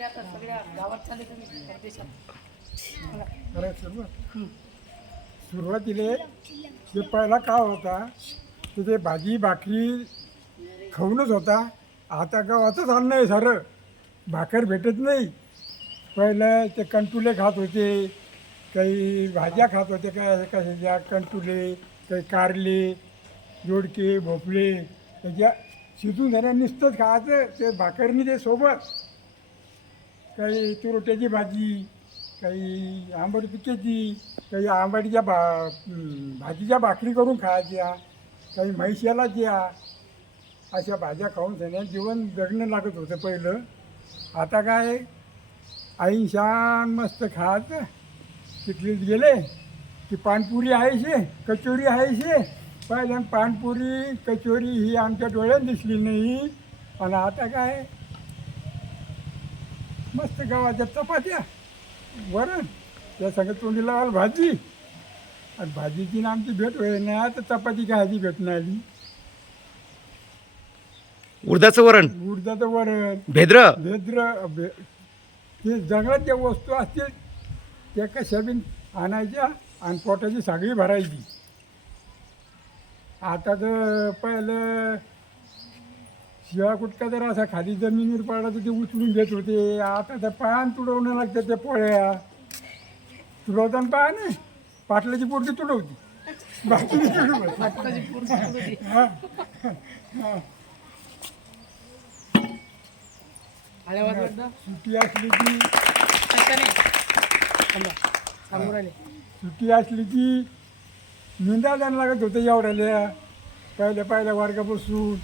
आता सगळ्या गावात चालले तुम्ही परदेशात. ते पहिला काळ होता तिथे भाजी भाकरी खाऊनच होता. आता गावातच अन्न आहे सारं. भाकर भेटत नाही. पहिलं ते कंटुले खात होते काही भाज्या खात होते काय कशाच्या कंटुले काही कारले जोडके भोपळे त्याच्या शिजून झाल्या नुसतंच खायचं ते भाकरनी ते सोबत. काही चुरोट्याची भाजी काही आंबट पिकेची काही आंबाडीच्या भा भाजीच्या भाकरी करून खायच्या काही म्हैशाला द्या अशा भाज्या खाऊन सगळ्या जीवन जगणं लागत होतं पहिलं. आता काय आई शान मस्त खायचं तिथलीच गेले की पानपुरी आहे कचोरी आहे पहिल्या पानपुरी कचोरी ही आमच्या डोळ्यात दिसली नाही. आणि आता काय मस्त गव्हाच्या चपात्या. वरण. त्या सगळं तोंडी लावायला भाजी. आणि भाजीची ना आमची भेट होईल ना तर चपाती खायची भेट नाही आली. उडदाचं वरण. उडदाचं वरण. भेद्र. भेद्र भे ते जंगलात ज्या वस्तू असतील त्या कशा बी आणायच्या आणि पोटाची सागळी भरायची. आता तर पहिलं शिळा कुटका जर असा खाली जमिनीवर पडला तर ते उचलून घेत होते. आता तर पान तुडवणं लागतं त्या पोळ्या. तुडवताना पाहा नाही. पाटलाची पोरती तुडवती. बाकी. हा. सुट्टी असली की सुट्टी असली की निंदा जाणं लागत होतं एवढ्याल्या. पहिल्या पहिल्या वर्गापासून.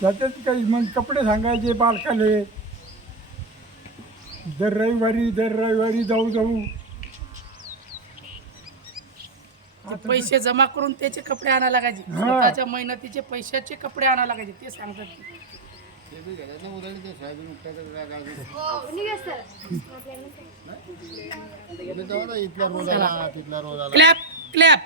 त्याच्यात काही. मग कपडे सांगायचे बालकाले दर रविवारी दर रविवारी जाऊ जाऊ. ते पैसे जमा करून त्याचे कपडे आणायला लागायचे. हा. स्वतःच्या मेहनतीचे पैशाचे कपडे आणायला लागायचे ते सांगतात. ते. इथला रोज आला तिथला रोज आला क्लॅप क्लॅप